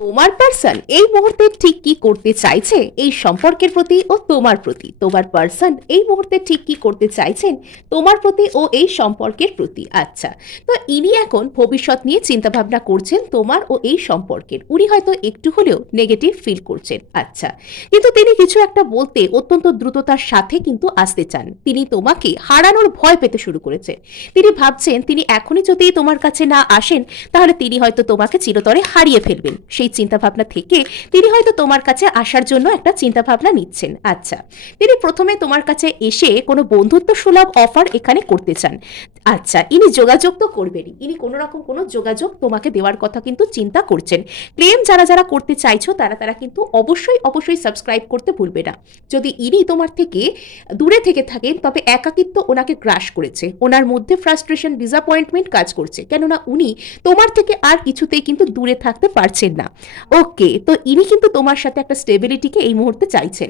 তোমার পার্সন এই মুহূর্তে ঠিক কি করতে চাইছে এই সম্পর্কের প্রতি ও তোমার প্রতি? তোমার পার্সন এই মুহূর্তে ঠিক কি করতে চাইছেন তোমার প্রতি ও এই সম্পর্কের প্রতি? আচ্ছা, তো ইনি এখন ভবিষ্যৎ নিয়ে চিন্তা ভাবনা করছেন তোমার ও এই সম্পর্কের। উনি হয়তো একটু হলেও নেগেটিভ ফিল করছেন। আচ্ছা, কিন্তু তিনি কিছু একটা বলতে অত্যন্ত দ্রুততার সাথে কিন্তু আসতে চান। তিনি তোমাকে হারানোর ভয় পেতে শুরু করেছে। তিনি ভাবছেন তিনি এখনই যদি তোমার কাছে না আসেন তাহলে তিনি হয়তো তোমাকে চিরতরে হারিয়ে ফেলবেন। সেই চিন্তাভাবনা থেকে তিনি হয়তো তোমার কাছে আসার জন্য একটা চিন্তাভাবনা নিচ্ছেন। আচ্ছা, তিনি প্রথমে তোমার কাছে এসে কোনো বন্ধুত্ব সুলভ অফার এখানে করতে চান। আচ্ছা, ইনি যোগাযোগ তো করবেনই, ইনি কোনো রকম কোনো যোগাযোগ তোমাকে দেওয়ার কথা কিন্তু চিন্তা করছেন। প্রেম যারা যারা করতে চাইছো তারা তারা কিন্তু অবশ্যই অবশ্যই সাবস্ক্রাইব করতে ভুলবে না। যদি ইনি তোমার থেকে দূরে থেকে থাকেন তবে একাকিত্ব ওনাকে গ্রাস করেছে, ওনার মধ্যে ফ্রাস্ট্রেশন ডিসঅ্যাপয়েন্টমেন্ট কাজ করছে, কেননা উনি তোমার থেকে আর কিছুতেই কিন্তু দূরে থাকতে পারছেন না। ওকে, তো ইনি কিন্তু তোমার সাথে একটা স্টেবিলিটিকে এই মুহূর্তে চাইছেন।